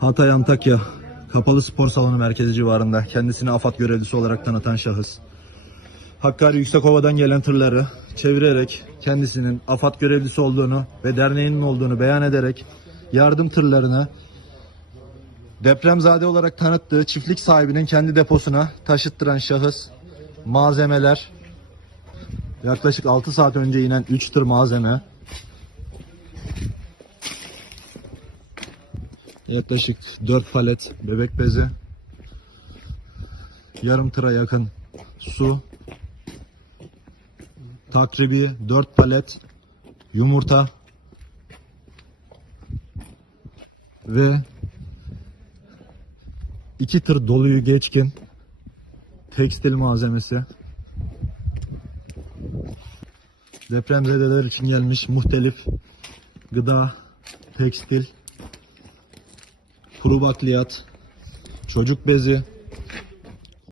Hatay Antakya Kapalı Spor Salonu merkezi civarında kendisini AFAD görevlisi olarak tanıtan şahıs. Hakkari Yüksekova'dan gelen tırları çevirerek kendisinin AFAD görevlisi olduğunu ve derneğinin olduğunu beyan ederek yardım tırlarını depremzade olarak tanıttığı çiftlik sahibinin kendi deposuna taşıttıran şahıs malzemeler yaklaşık 6 saat önce inen 3 tır malzeme yaklaşık 4 palet bebek bezi, yarım tıra yakın su, takribi 4 palet yumurta ve 2 tır doluyu geçkin tekstil malzemesi depremzedeler için gelmiş muhtelif gıda, tekstil, kuru bakliyat, çocuk bezi,